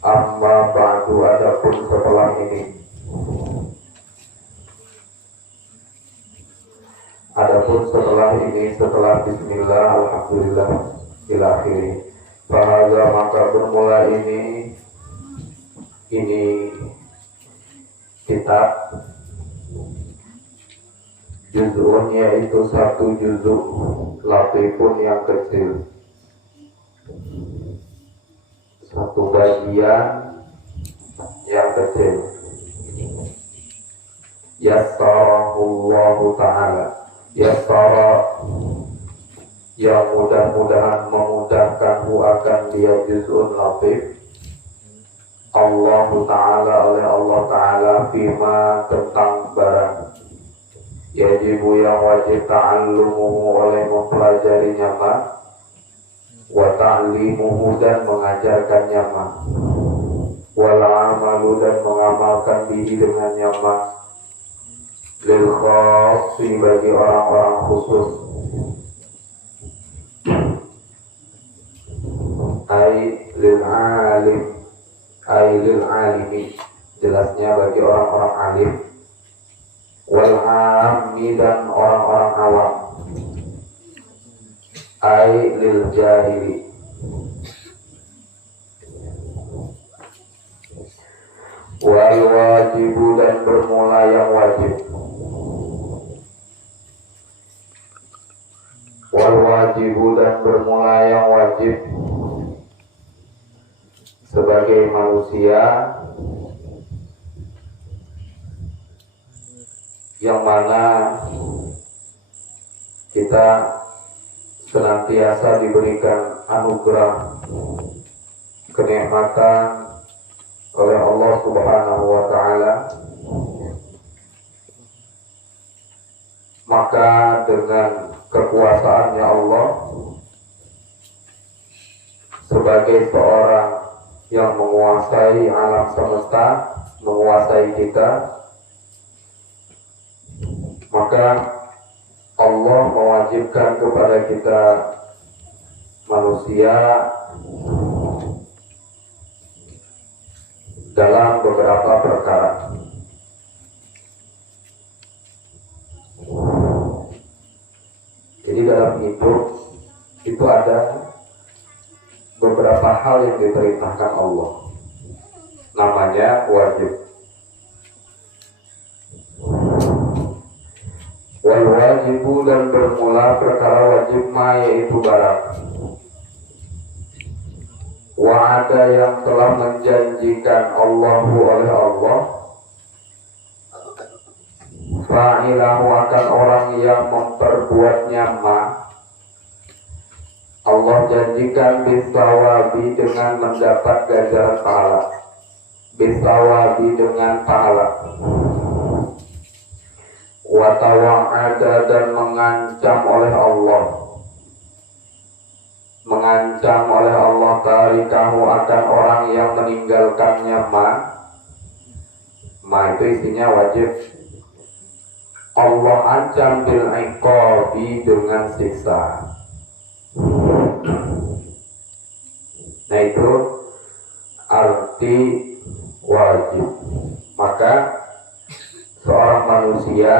Amma ba'du, adapun setelah ini, setelah bismillah, alhamdulillah, ila akhiri. Bahasa maka bermula ini kitab juz'un, yaitu satu juz'u latifun yang kecil, satu bagian yang kecil. Yassarahullahu ta'ala, yassara yang mudah-mudahan memudahkanmu akan dia juz'un latif, Allah ta'ala, oleh Allah ta'ala, fima tentang barang yajibu yang wajib ta'allumuhu, oleh mempelajarinya ma, wa ta'limuhu dan mengajarkannya ma, wal amalu dan mengamalkan bihi dengannya ma, lil khassi bagi orang-orang khusus, lil alimi, jelasnya bagi orang-orang alim, wal ammi dan orang-orang awam, lil jahili, wal wajibu dan bermula yang wajib, wal wajibu dan bermula yang wajib sebagai manusia, yang mana kita senantiasa diberikan anugerah kenikmatan oleh Allah Subhanahu wa ta'ala, maka dengan kekuasaannya Allah sebagai seorang yang menguasai alam semesta, menguasai kita, maka Allah mewajibkan kepada kita manusia dalam beberapa perkara. Jadi dalam hidup itu ada beberapa hal yang diperintahkan Allah, namanya wajib. Wal wajibu dan bermula perkara wajib ma, yaitu barang wa'ada yang telah menjanjikan Allahu, oleh Allah, fa'ilahu akan orang yang memperbuatnya ma, Allah janjikan bisawabi dengan mendapat ganjaran pahala, bisawabi dengan pahala, wa tawa'ada dan mengancam oleh Allah, mengancam oleh Allah tarikahu akan orang yang meninggalkannya ma itu isinya wajib. Allah ancam bil iqabi dengan siksa. Nah itu arti wajib. Maka seorang manusia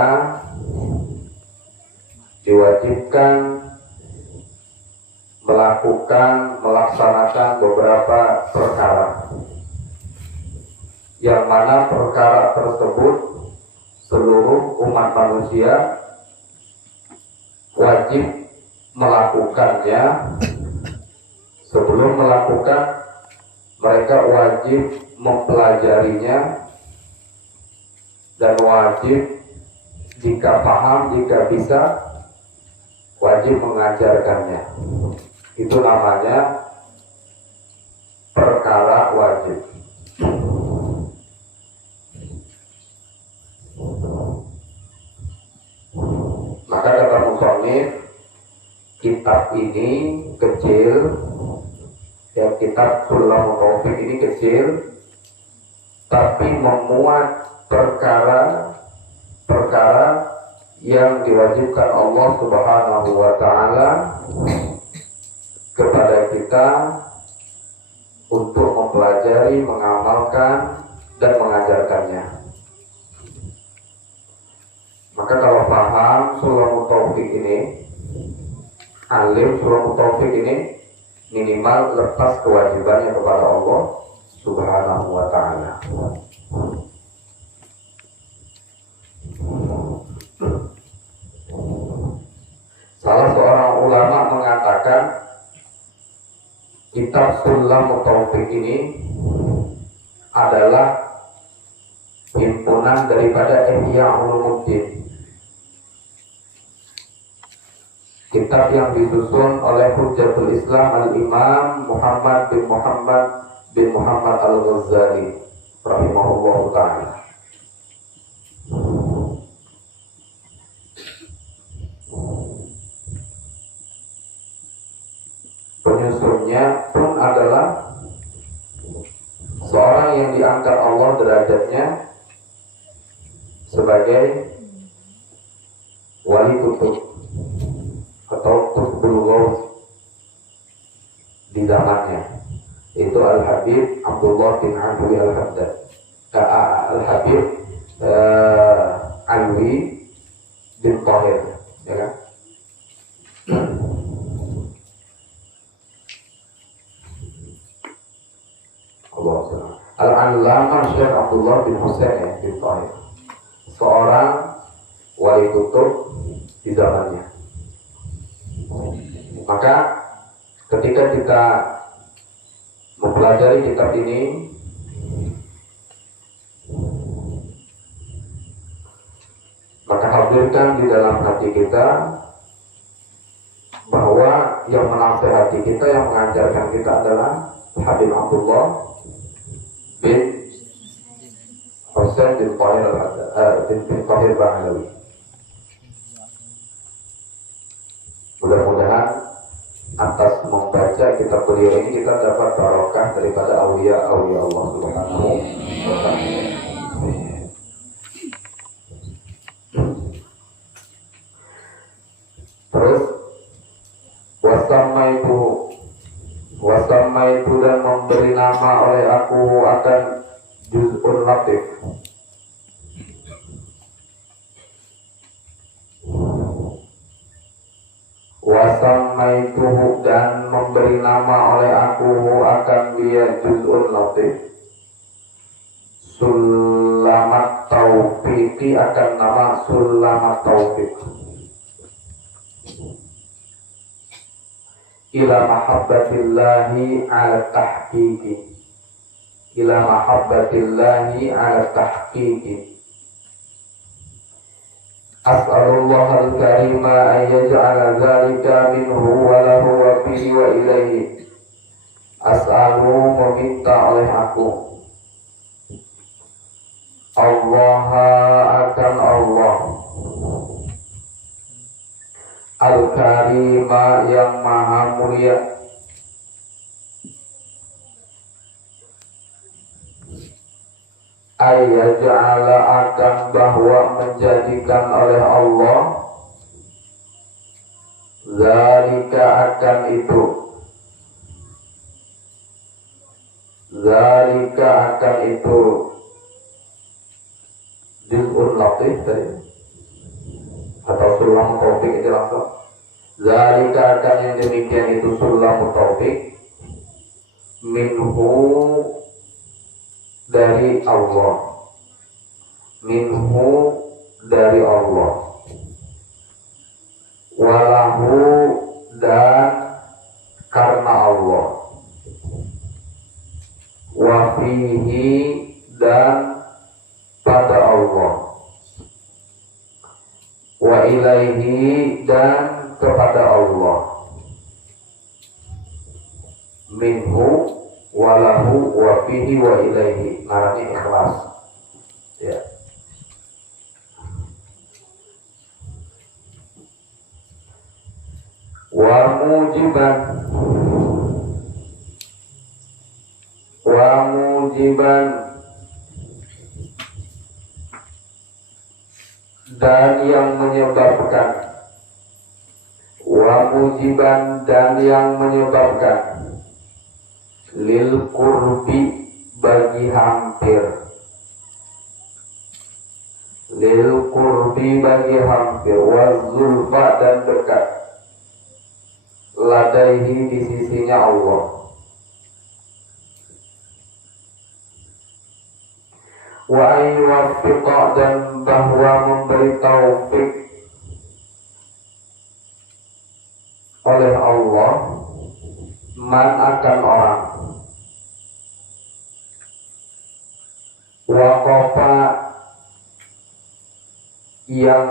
diwajibkan melaksanakan beberapa perkara, yang mana perkara tersebut seluruh umat manusia wajib melakukannya. Sebelum melakukan, mereka wajib mempelajarinya dan wajib, jika paham, jika bisa, wajib mengajarkannya. Itu namanya perkara wajib. Maka kata musannif, kitab ini kecil, ya, kitab Sulamul Taufik ini kecil, tapi memuat perkara-perkara yang diwajibkan Allah Subhanahu wa ta'ala kepada kita untuk mempelajari, mengamalkan, dan mengajarkannya. Maka kalau paham Sulamut Taufik ini, alim Sulamut Taufik ini, minimal lepas kewajibannya kepada Allah Subhanahu wa ta'ala. Salah seorang ulama mengatakan kitab Sulamut Taufik ini adalah himpunan daripada Ihya Ulumuddin, kitab yang disusun oleh Hujjatul Islam Al-Imam Muhammad bin Muhammad Al-Ghazali rahimahullah ta'ala. Penyusunnya pun adalah seorang yang diangkat Allah derajatnya sebagai wali kutub atau Qutbul Ghaus di zamannya, itu Al-Habib Abdullah bin Alwi Al-Haddad, Al-Habib Alwi bin Tahir, ya kan? Al-Allamah Syekh Abdullah bin Husain bin Tahir, seorang wali kutub di zamannya. Maka ketika kita mempelajari kitab ini, maka hadirkan di dalam hati kita bahwa yang menasihati kita, yang mengajarkan kita adalah Habib Abdullah bin Husain bin Tahir Ba'alawi. Mudah-mudahan atas membaca kitab beliau ini kita dapat barokah daripada aulia Allah Subhanahu wa ta'ala. Terus wasamaitu dan memberi nama oleh aku akan Juz'un Latif. Wasammaituhu dan memberi nama oleh aku akan dia Juz'un Latif. Sulamat Taufiqi akan nama Sulamat Taufiq. Ila mahabbatillahi ala tahqiqi. Ila mahabbatillahi ala tahqiqi. As'alullah al-karima an yaj'ala dzalika minhu wa lahu wa fihi wa ilaihi. As'alu meminta oleh aku Allah akan Allah al-karima yang maha mulia, ayyaj'ala akan bahwa menjadikan oleh Allah zalika akan itu, zalika akan itu Juz'un Latif tadi atau Sulamut Taufik itu langsung. Zalika akan yang demikian itu Sulamut Taufik minhu dari Allah, minhu dari Allah, walahu dan karena Allah, wafihi dan pada Allah, wa ilaihi dan kepada Allah, minhu walahu wa fihi wa ilaihi. Ngarani ikhlas ya. Wa mujiban dan yang menyebabkan, wa mujiban dan yang menyebabkan lil qurbi bagi hampir, lil qurbi bagi hampir, wazulfa dan dekat, ladaihi di sisinya Allah. Wa ayyuwaffiqa dan bahwa memberi taufik oleh Allah man akan orang, waqafa yang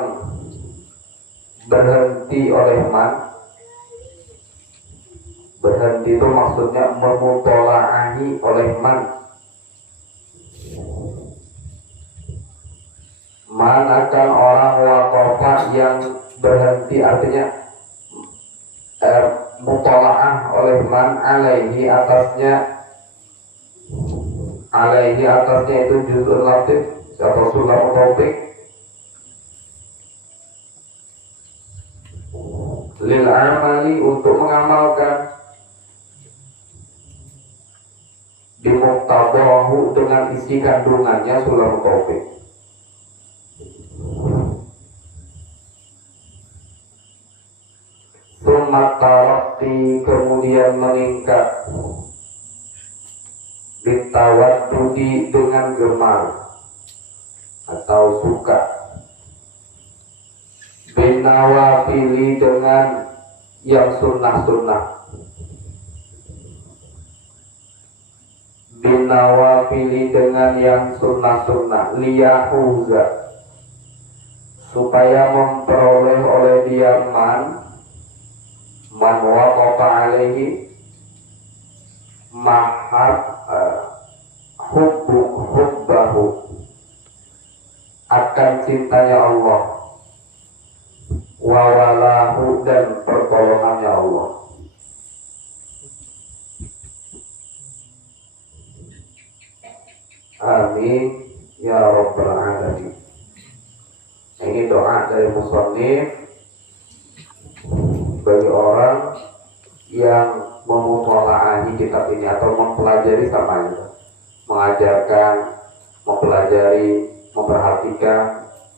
berhenti oleh man. Berhenti itu maksudnya memutolaahi oleh man. Man akan orang, waqafa yang berhenti artinya mutolaah oleh man alaihi atasnya, alaihi atasnya itu juz'un latif atau sulam topik, lil amali untuk mengamalkan, bimuqtadahu dengan isi kandungannya sulam topik. Sumat tarakti kemudian meningkat, bitawaddudi dengan gemar atau suka, binawafili dengan yang sunnah-sunnah, binawafili dengan yang sunnah-sunnah, liyahuza supaya memperoleh oleh dia man waqafa alaihi mahab hubbahu akan cintanya Allah, wawalahu dan pertolongannya Allah. Amin ya rabbal alamin. Ini doa dari musannif bagi orang yang memutolaahi kitab ini atau mempelajari sama itu, mengajarkan, mempelajari, memperhatikan,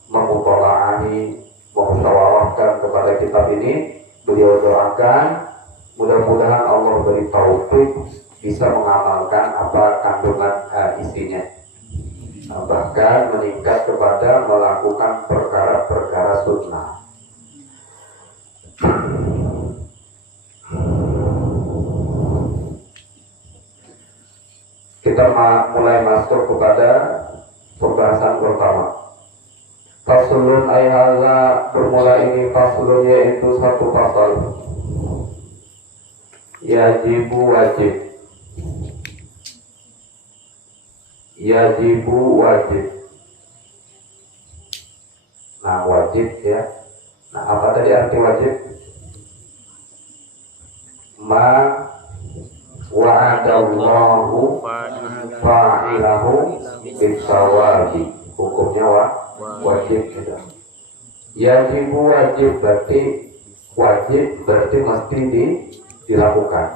memutolaahi, memusyawarahkan kepada kitab ini. Beliau doakan mudah-mudahan Allah beri taufik bisa mengamalkan apa kandungan isinya, bahkan meningkat kepada melakukan perkara-perkara sunnah. Kita mulai masuk kepada pembahasan pertama. Faslun ayhaza, bermula ini faslun yaitu satu pasal. Yajibu wajib. Yajibu wajib. Nah wajib ya. Nah apa tadi arti wajib? Ma wa'adallahu fa'ilahu bisawabi. Hukumnya wajib gitu. Yajibu wajib berarti mesti dilakukan.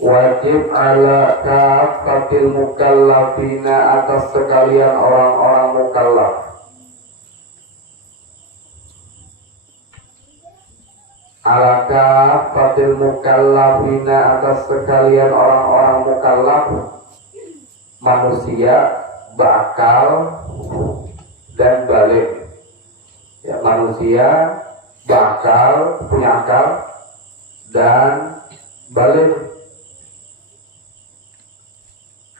Wajib ala kafatil mukallafina atas sekalian orang-orang mukallaf. Ala kafatil mukallafina atas sekalian orang-orang mukallaf, manusia berakal dan balik. Ya, manusia berakal, punya akal dan balik.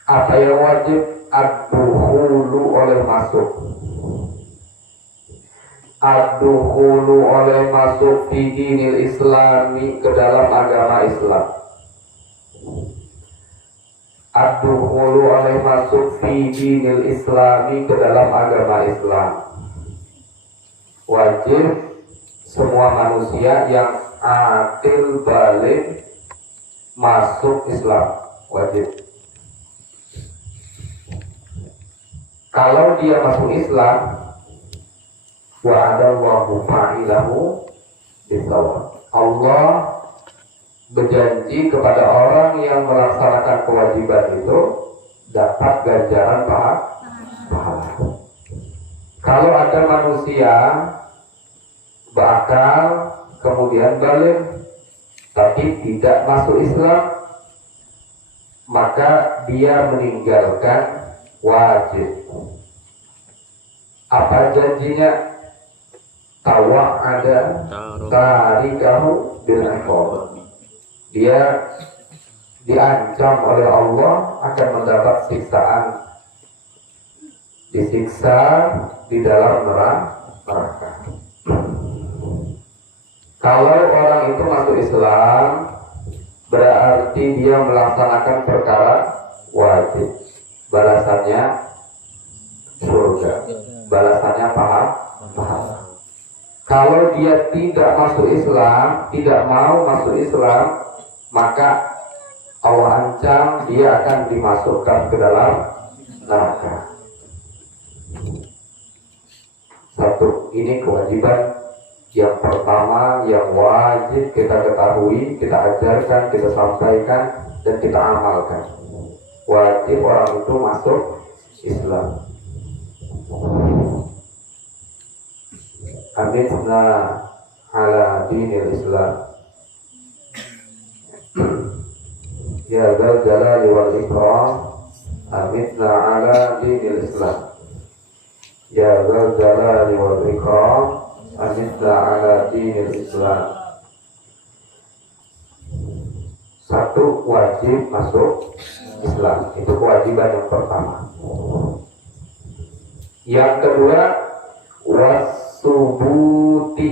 Apa yang wajib? Ad-dukhulu oleh masuk. Ad-dukhulu oleh masuk fi dinil islami ke dalam agama Islam. Ad-dukhulu oleh masuk fi dinil islami ke dalam agama Islam. Wajib semua manusia yang akil balik masuk Islam, wajib. Kalau dia masuk Islam, wa'adallahu fa'ilahu bisawab, Allah berjanji kepada orang yang melaksanakan kewajiban itu dapat ganjaran pahala. Kalau ada manusia berakal kemudian balik tapi tidak masuk Islam, maka dia meninggalkan wajib. Apa janjinya? Tawa'ada tarikahu bil iqab. Dia diancam oleh Allah akan mendapat siksaan, disiksa di dalam neraka. Kalau orang itu masuk Islam, berarti dia melaksanakan perkara wajib. Balasannya surga, balasannya pahala. Kalau dia tidak masuk Islam, tidak mau masuk Islam, maka Allah ancam dia akan dimasukkan ke dalam neraka. Satu, ini kewajiban yang pertama yang wajib kita ketahui, kita ajarkan, kita sampaikan, dan kita amalkan. Wajib orang itu masuk Islam. Amitna ala dinil Islam. Ya dzal jalali wal ikram, amitna ala dinil Islam. Ya dzal jalali wal ikram, amitna ala dinil Islam. Satu, wajib masuk Islam. Itu kewajiban yang pertama. Yang kedua, wasubuti,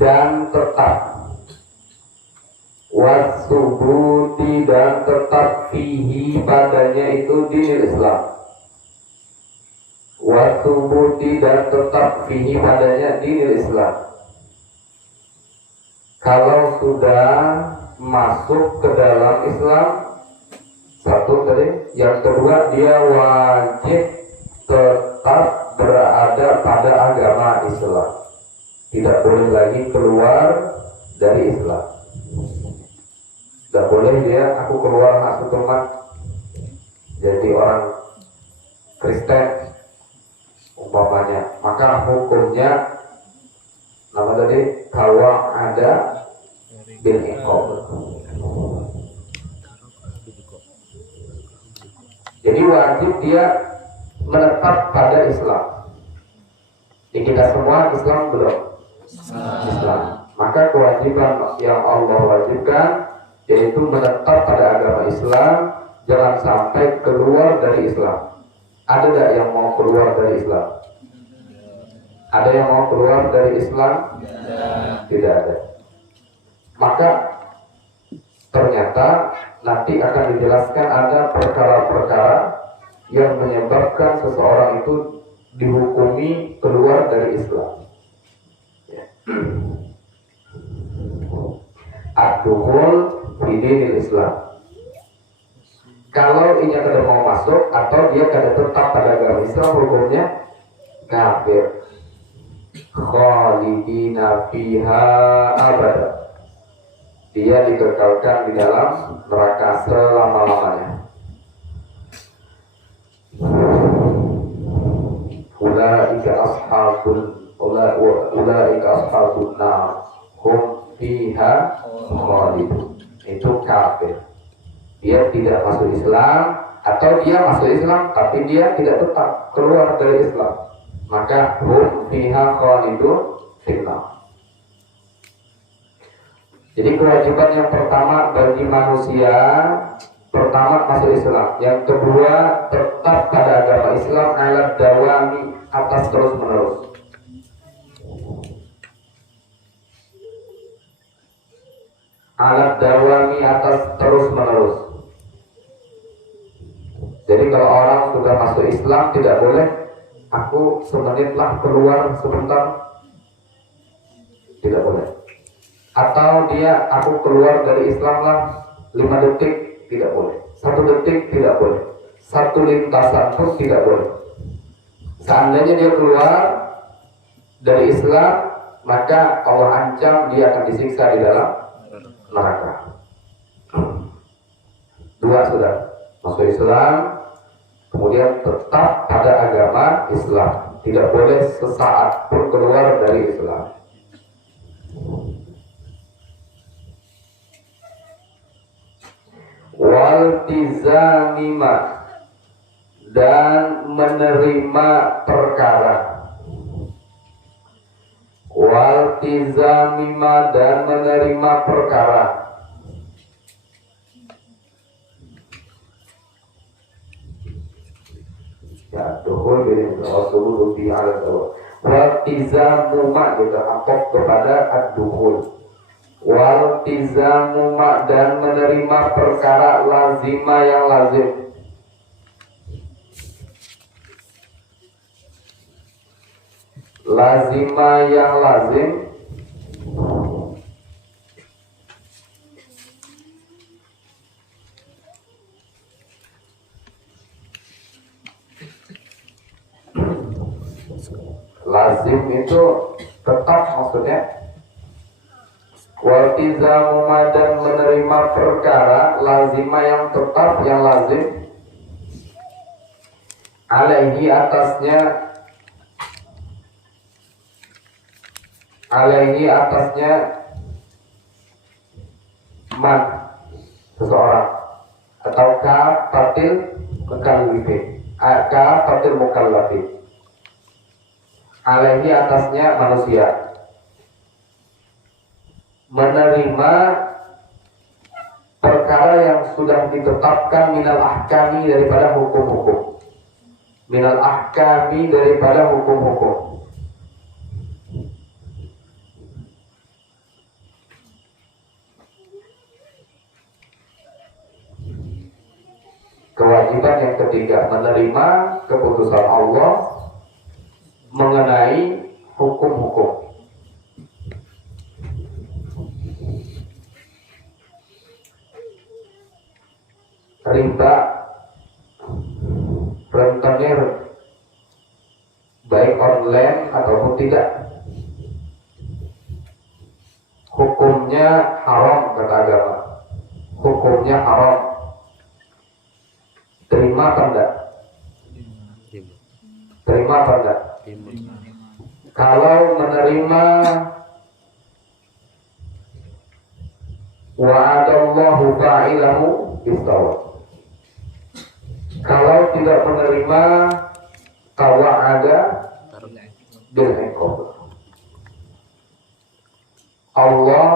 dan tetap. Wasubuti dan tetap fihi, padanya itu dinil Islam. Wasubuti dan tetap fihi, padanya dinil Islam. Kalau sudah masuk ke dalam Islam, satu tadi. Yang kedua, dia wajib tetap berada pada agama Islam. Tidak boleh lagi keluar dari Islam. Tidak boleh dia, aku keluar masuk rumah jadi orang Kristen umpamanya, maka hukumnya nama tadi kalau ada bil iqab. Jadi wajib dia menetap pada Islam. Di kita semua Islam belum? Islam. Maka kewajiban yang Allah wajibkan yaitu menetap pada agama Islam, jangan sampai keluar dari Islam. Ada tidak yang mau keluar dari Islam? Ada yang mau keluar dari Islam? Tidak ada. Maka ternyata nanti akan dijelaskan ada perkara-perkara yang menyebabkan seseorang itu dihukumi keluar dari Islam. Ad-dukhul fi dinil Islam. Kalau ia kada mau masuk atau dia kada tetap pada agama Islam, hukumnya kafir. Khalidina fiha abada. Dia dikekalkan di dalam neraka selama-lamanya. Ulaika ashabun nar hum fiha khalidun. Itu kafir. Dia tidak masuk Islam, atau dia masuk Islam tapi dia tidak tetap keluar dari Islam, maka hum fiha khalidun finnar. Jadi kewajiban yang pertama bagi manusia, pertama masuk Islam. Yang kedua, tetap pada agama Islam ala dawami, atas terus menerus. Ala dawami, atas terus menerus. Jadi kalau orang sudah masuk Islam tidak boleh aku semenit lah keluar sebentar, tidak boleh. Atau dia aku keluar dari Islam lah 5 detik, tidak boleh. 1 detik tidak boleh. 1 lintasan pun tidak boleh. Seandainya dia keluar dari Islam, maka Allah ancam dia akan disiksa di dalam neraka. Dua sudah masuk Islam, kemudian tetap pada agama Islam, tidak boleh sesaat pun keluar dari Islam. Waltizamima, dan menerima perkara. Waltizamima, dan menerima perkara. Ya, dukhul bin Rasulullah fi al-dawah. Waltizamuma juga atok kepada ad-dukhul. Waltizamuma, dan menerima perkara lazima yang lazim. Lazima yang lazim. Lazim itu tetap maksudnya. Waltizamuma, dan menerima perkara lazima yang tetap, yang lazim. Alaihi, atasnya. Alaihi, atasnya. Man, seseorang. Atau kafatil mukallafin. Kafatil mukallafin. Alaihi, atasnya manusia. Menerima perkara yang sudah ditetapkan minal ahkami, daripada hukum-hukum. Minal ahkami, daripada hukum-hukum. Kewajiban yang ketiga, menerima keputusan Allah mengenai hukum-hukum. Riba, rentenir, baik online ataupun tidak, hukumnya haram kata agama. Hukumnya haram. Terima apa enggak? Terima apa enggak? Kalau menerima wa'adallahu fa'ilahu bisawab. Kalau tidak menerima tawa'ada bil iqab. Allah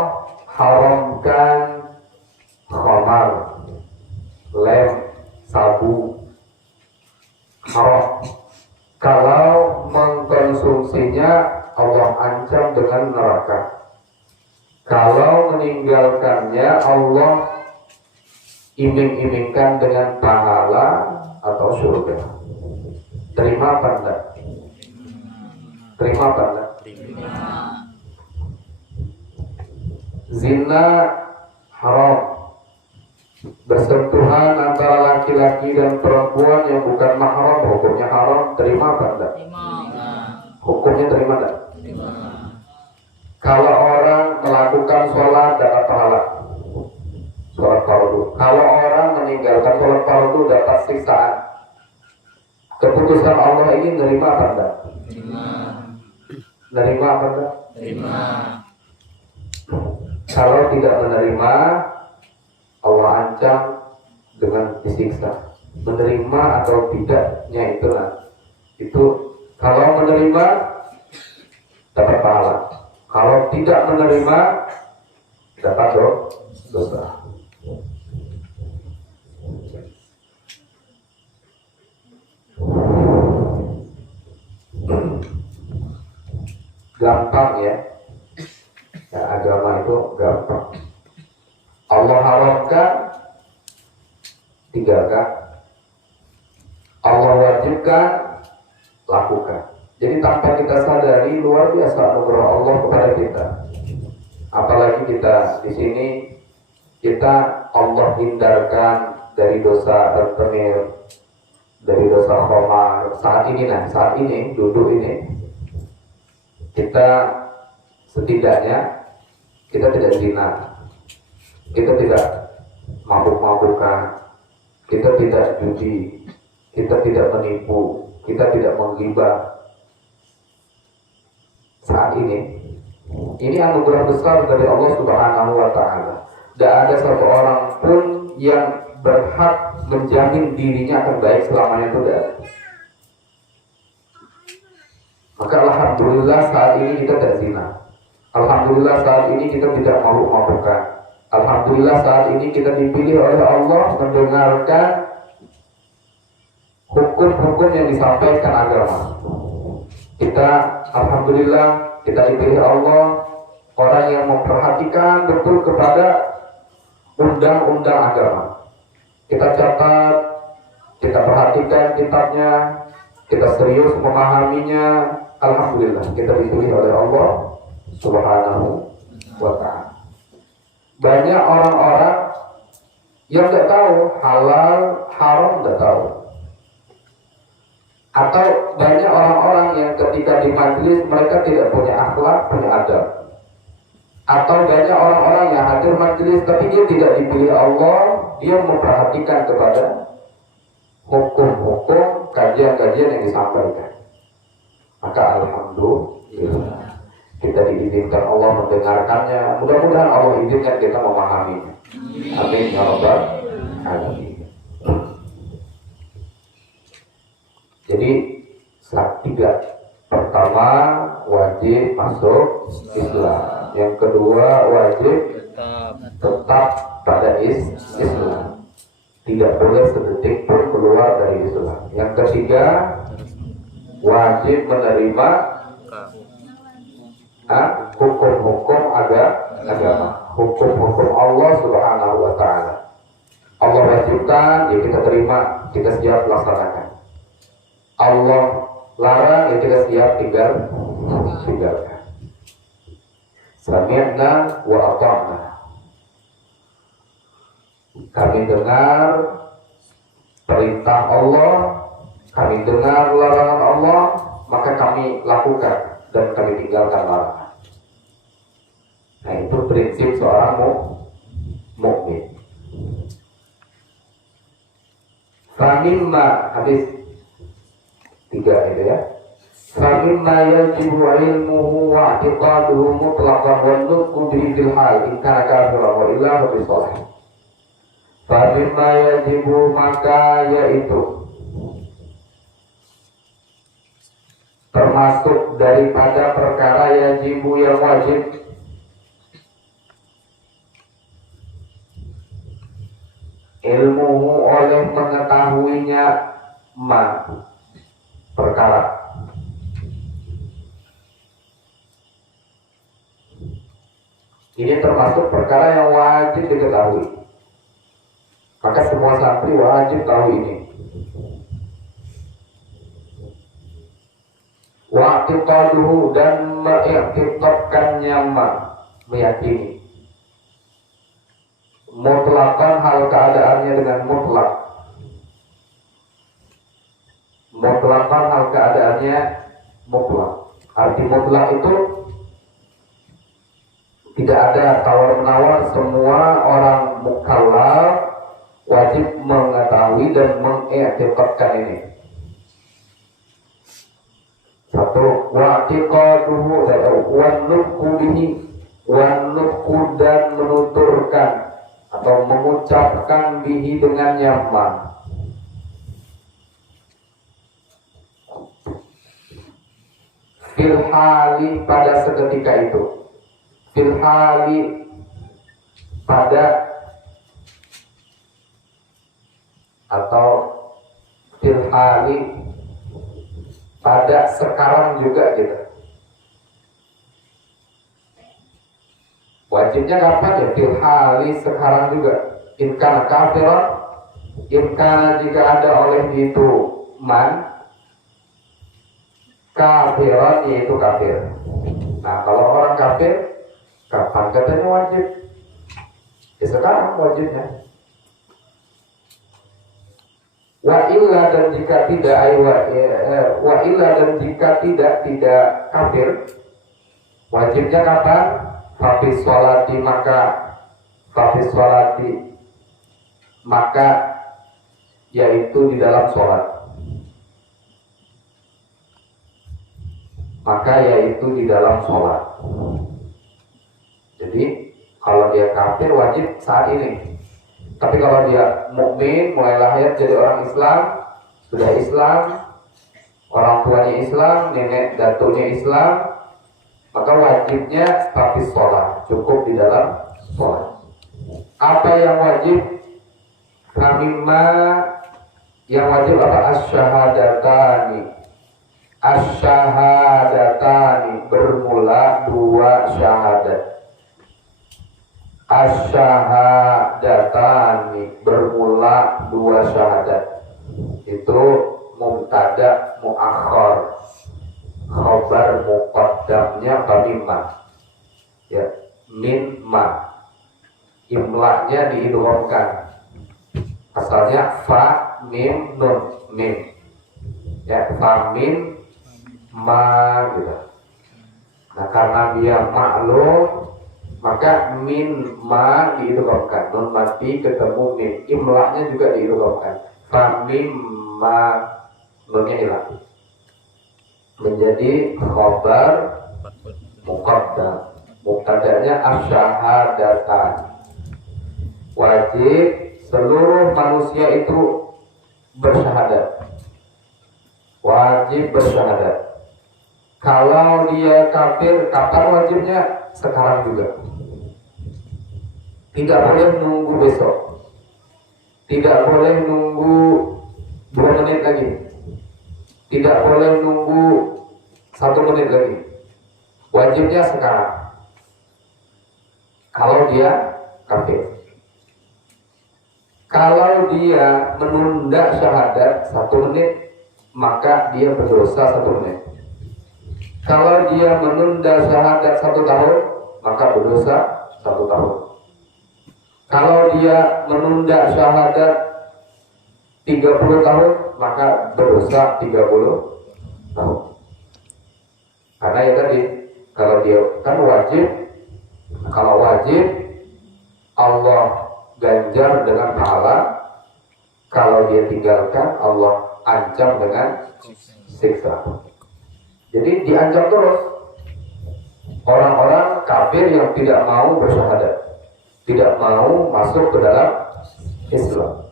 haramkan khamar, lem, sabu, haram. Kalau mengkonsumsinya Allah ancam dengan neraka. Kalau meninggalkannya Allah iming-imingkan dengan pahala atau surga. Terima apa enggak? Terima apa enggak? Zina haram. Bersentuhan antara laki-laki dan perempuan yang bukan mahram, hukumnya haram. Terima apa enggak? Hukumnya terima enggak? Kalau orang melakukan sholat dapat pahala, sholat fardu. Kalau orang meninggalkan sholat fardu dapat siksaan. Keputusan Allah ini nerima apa enggak? Nerima apa enggak? Kalau tidak menerima, Allah ancam dengan disiksa. Menerima atau tidaknya itu kalau menerima dapat pahala. Kalau tidak menerima dapat dosa. Gampang ya. Agama itu gampang. Allah haramkan, tinggalkan. Allah wajibkan, lakukan. Jadi tanpa kita sadari, luar biasa anugerah Allah kepada kita. Apalagi kita di sini, kita Allah hindarkan dari dosa rentenir, dari dosa khamar. Saat ini duduk ini, kita setidaknya kita tidak zina, kita tidak mabuk-mabukan, kita tidak judi, kita tidak menipu, kita tidak menggibah. Saat ini anugerah besar dari Allah Subhanahu wa Ta'ala. Tidak ada satu orang pun yang berhak menjamin dirinya akan baik selamanya, itu tidak. Maka alhamdulillah saat ini kita tidak zina. Alhamdulillah saat ini kita tidak mabuk-mabukan. Alhamdulillah saat ini kita dipilih oleh Allah mendengarkan hukum-hukum yang disampaikan agama. Kita alhamdulillah kita dipilih Allah orang yang memperhatikan betul kepada undang-undang agama. Kita catat, kita perhatikan kitabnya, kita serius memahaminya. Alhamdulillah kita dipilih oleh Allah Subhanahu wa Ta'ala. Banyak orang-orang yang tidak tahu halal haram, tidak tahu. Atau banyak orang-orang yang ketika di majelis mereka tidak punya akhlak, punya adab. Atau banyak orang-orang yang hadir majelis tapi dia tidak dipilih Allah, dia memperhatikan kepada hukum-hukum, kajian-kajian yang disampaikan. Maka alhamdulillah kita diizinkan Allah mendengarkannya. Mudah-mudahan Allah izinkan kita memahaminya. Amin ya rabbal alamin. Jadi tiga. Pertama, wajib masuk Islam. Yang kedua, wajib tetap pada Islam. Tidak boleh sedetik pun keluar dari Islam. Yang ketiga, wajib menerima hukum-hukum agama, hukum-hukum Allah Subhanahu wa Ta'ala. Allah wajibkan, ya kita terima, kita siap laksanakan. Allah larang, ya kita siap tinggalkan. Sami'na wa ata'na. Kami dengar perintah Allah, kami dengar larangan Allah, maka kami lakukan dan kami tinggalkan larangan. Nah, itu prinsip seorang mukmin. Famimma, habis 3 itu ya. Famimma yajibu ilmuhu wa i'tiqaduhu mutlaqan wa nutqu bihi fil hal in kana kafiran wa illa fa bisoleh. Famimma yajibu, maka yaitu termasuk daripada perkara yajibu yang wajib, ilmuhu oleh mengetahuinya perkara. Ini termasuk perkara yang wajib diketahui. Maka semua santri wajib tahu ini. Wa'tiqaduhu, dan mengiktikadkannya, meyakini. Mutlakkan, hal keadaannya dengan mutlak. Mutlakkan, hal keadaannya mutlak. Arti mutlak itu tidak ada tawar-menawar. Semua orang mukallaf wajib mengetahui dan mengiktikadkan ini. Satu, wa'tiqaduhu wa nutqu bihi, wa nutqu, dan menuturkan atau mengucapkan bihi dengan nyaman. Fil hali, pada seketika itu. Fil hali, pada, atau fil hali, pada sekarang juga gitu. Wajibnya kapan ya? Fil hali, sekarang juga. In kana kafiran, in kana, jika ada oleh itu kafiran, yaitu kafir. Nah, kalau orang kafir, kapan katanya wajib? Ya sekarang wajibnya. Wa illa, dan jika tidak, wa illa, dan jika tidak kafir, wajibnya kapan? Fafis sholati, maka Fafis sholati, maka yaitu di dalam sholat, maka yaitu di dalam sholat. Jadi kalau dia kafir wajib saat ini. Tapi kalau dia mukmin, mulai lahir jadi orang Islam, sudah Islam, orang tuanya Islam, nenek datuknya Islam, maka wajibnya fafis sholat, cukup di dalam sholat. Apa yang wajib? Famimma, yang wajib apa? Asy-syahadatani. Asy-syahadatani, bermula dua syahadat. Asy-syahadatani, bermula dua syahadat. Itu mubtada muakhar, khabar muqaddamnya famimma. Ya, mimma. Imlanya diidghamkan. Asalnya fa mim nun, mim. Ya, fa mim ma gitu. Nah, karena dia maklum, maka min ma diidghamkan. Nun mati ketemu mim. Imlanya juga diidghamkan. Fa mim ma, nunnya hilang. Menjadi khabar muqaddam. Mubtada'nya asy-syahadatan. Wajib seluruh manusia itu bersyahadat. Wajib bersyahadat. Kalau dia kafir, kapan wajibnya? Sekarang juga. Tidak boleh nunggu besok. Tidak boleh nunggu 2 menit lagi. Tidak boleh nunggu 1 menit lagi. Wajibnya sekarang. Kalau dia kafir. Kalau dia menunda syahadat 1 menit, maka dia berdosa 1 menit. Kalau dia menunda syahadat 1 tahun, maka berdosa 1 tahun. Kalau dia menunda syahadat 30 tahun, maka berdosa 30 tahun. Karena ya tadi, kalau dia kan wajib, kalau wajib Allah ganjar dengan pahala. Kalau dia tinggalkan, Allah ancam dengan siksa. Jadi diancam terus orang-orang kafir yang tidak mau bersyahadat, tidak mau masuk ke dalam Islam.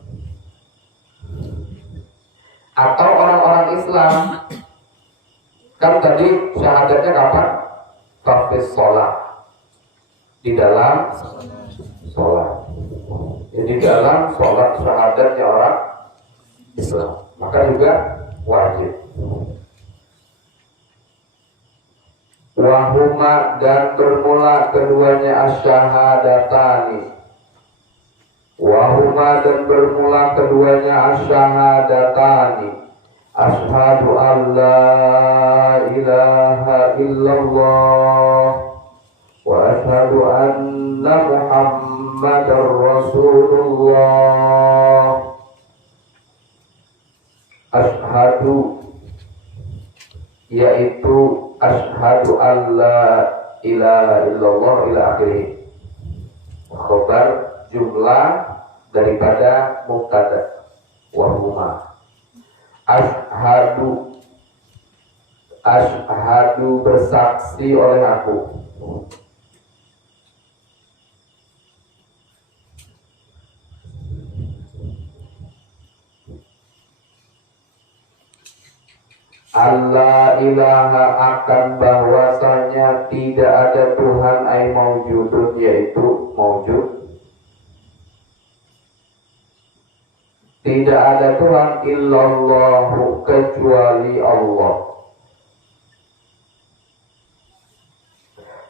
Atau orang-orang Islam, kan tadi syahadatnya kapan? Fafis sholat, di dalam sholat. Jadi dalam sholat syahadatnya orang Islam, maka juga wajib. Wahuma, dan bermula keduanya asy-syahadatani. Wahuma, dan bermula keduanya asy-syahadatani. Asyhadu an la ilaha illallah wa asyhadu anna Muhammadar Rasulullah. Asyhadu, yaitu asyhadu an la ilaha illallah ila akhirih. Khabar jumlah daripada mubtada wa huma. Asyhadu bersaksi oleh aku. Allah ilaha, akan bahwasanya tidak ada Tuhan ay maujudun, yaitu maujud. Tidak ada Tuhan illallahu, kecuali Allah.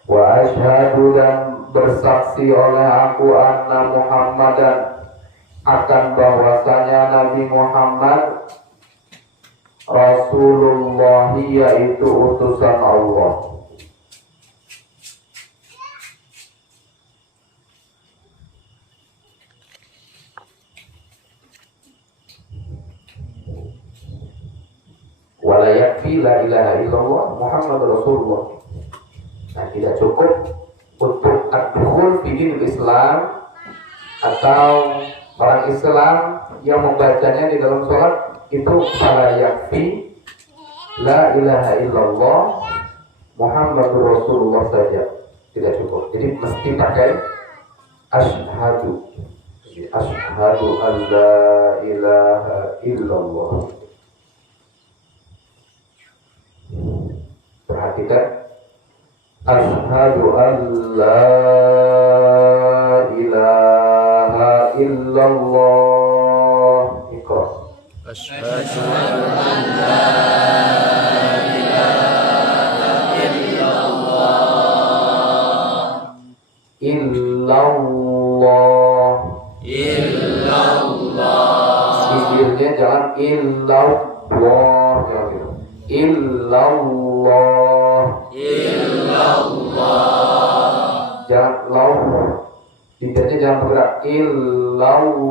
Wa asyhadu, dan bersaksi oleh aku anna Muhammadan, akan bahwasanya Nabi Muhammad Rasulullah, yaitu utusan Allah. Wala yakfi la ilaha illallah Muhammad Rasulullah. Nah, tidak cukup untuk ad-dukhul fi dinil Islam atau orang Islam yang membacanya di dalam sholat itu fala yakfi la ilaha illallah Muhammadur Rasulullah saja, tidak cukup. Jadi mesti pakai asyhadu an la ilaha illallah. Perhatikan, asyhadu an la ilaha illallah. Iqra. Asyhadu an la bibirnya jangan illallah, jangan gitu. Illallah, jangan lau, bibirnya jangan bergerak. Illallah,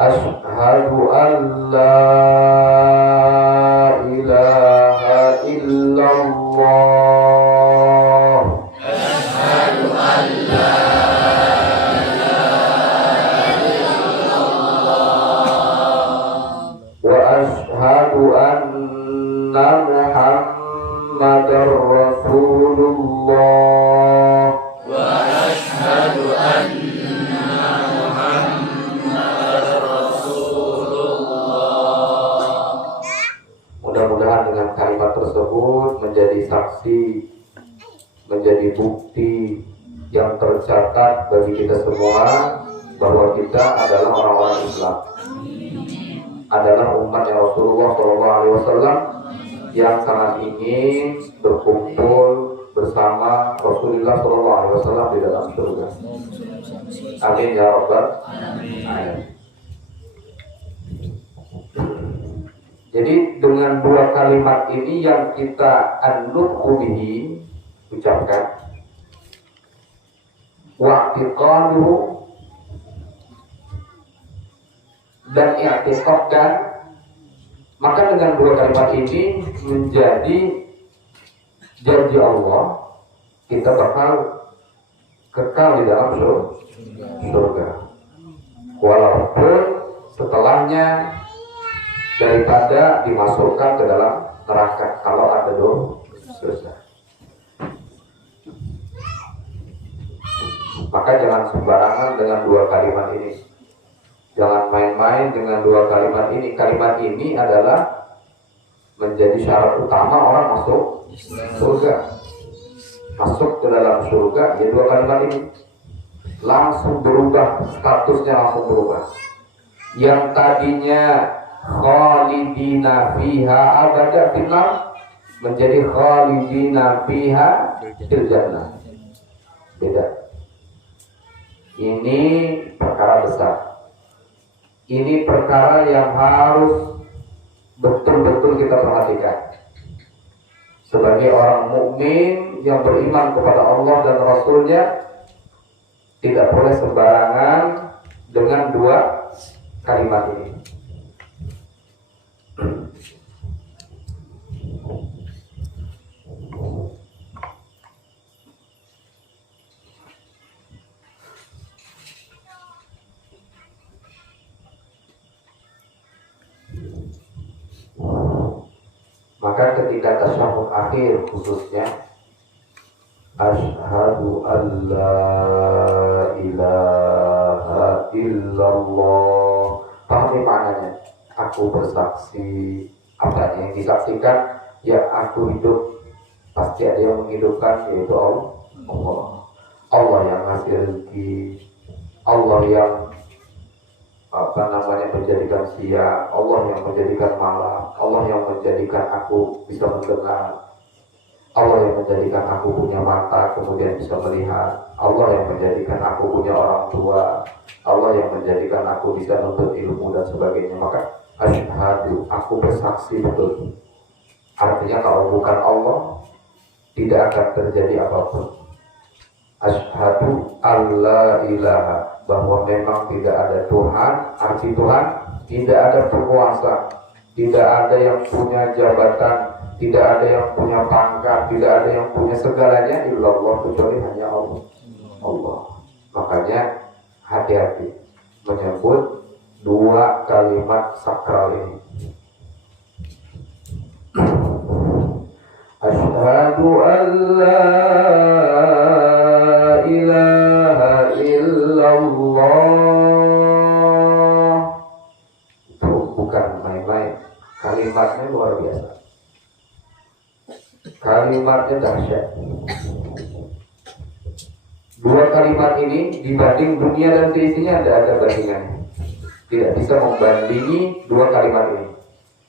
asyhadu an la ilaha illallah. Muhammadar Rasulullah. Wa asyhadu anna Muhammadar Rasulullah. Mudah-mudahan dengan kalimat tersebut menjadi saksi, menjadi bukti yang tercatat bagi kita semua bahwa kita adalah orang-orang Islam, adalah umat yang Rasulullah SAW yang sangat ingin berkumpul bersama Rasulullah SAW di dalam surga. Amin ya Rabbal alamin. Jadi dengan dua kalimat ini yang kita an-nutqu bihi, ucapkan, wa'tiqaduhu, dan i'tiqadkan, maka dengan dua kalimat ini menjadi janji Allah kita bakal kekal di dalam surga, walaupun setelahnya daripada dimasukkan ke dalam neraka kalau ada dosa. Maka jangan sembarangan dengan dua kalimat ini. Jangan main-main dengan dua kalimat ini. Kalimat ini adalah menjadi syarat utama orang masuk surga. Masuk ke dalam surga, ya dua kalimat ini langsung berubah, statusnya langsung berubah. Yang tadinya khalidina fiha abada finnar menjadi khalidina fiha fil jannah. Beda. Ini perkara besar. Ini perkara yang harus betul-betul kita perhatikan. Sebagai orang mukmin yang beriman kepada Allah dan Rasulnya, tidak boleh sembarangan dengan dua kalimat ini. Maka ketika tasyahud akhir khususnya asyhadu an la ilaha illallah, pahami maknanya. Aku bersaksi, apa yang disaksikan? Ya aku hidup, pasti ada yang menghidupkan, yaitu Allah. Allah yang ngasih rezeki, Allah yang menjadikan siang, Allah yang menjadikan malam, Allah yang menjadikan aku bisa mendengar, Allah yang menjadikan aku punya mata kemudian bisa melihat, Allah yang menjadikan aku punya orang tua, Allah yang menjadikan aku bisa menuntut ilmu dan sebagainya. Maka asyhadu, aku bersaksi betul. Artinya kalau bukan Allah tidak akan terjadi apapun. Asyhadu alla ilaha, bahwa memang tidak ada Tuhan, arti Tuhan tidak ada penguasa, tidak ada yang punya jabatan, Tidak ada yang punya pangkat, tidak ada yang punya segalanya illallah kecuali hanya Allah. Allah. Makanya hati-hati menyebut dua kalimat sakral ini. Asyhadu an la ilaha illallah. Itu bukan main-main. Kalimatnya luar biasa. Kalimatnya dahsyat. Dua kalimat ini dibanding dunia dan seisinya tidak ada bandingannya. Tidak bisa membandingi dua kalimat ini.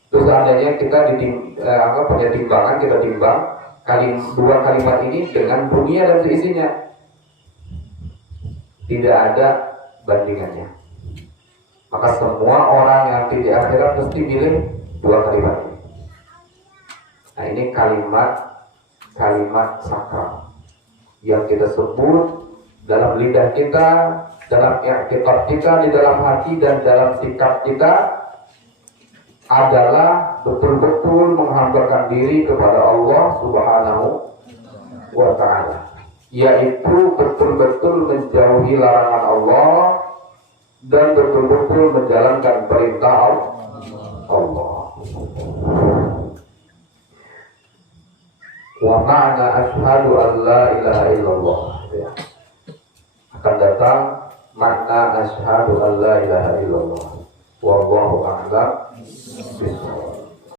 Terus seandainya kita punya timbangan, kita timbang dua kalimat ini dengan dunia dan seisinya, tidak ada bandingannya. Maka semua orang yang di akhirat mesti milih dua kalimat ini. Nah, ini kalimat sakral yang kita sebut dalam lidah kita, dalam i'tiqad kita, di dalam hati dan dalam sikap kita adalah betul-betul menghambakan diri kepada Allah Subhanahu wa ta'ala, yaitu betul-betul menjauhi larangan Allah dan betul-betul menjalankan perintah Allah. Wa ma'na asyhadu an la ilaha illallah. Akan datang makna asyhadu an la ilaha illallah. Wallahu a'lam bishawab.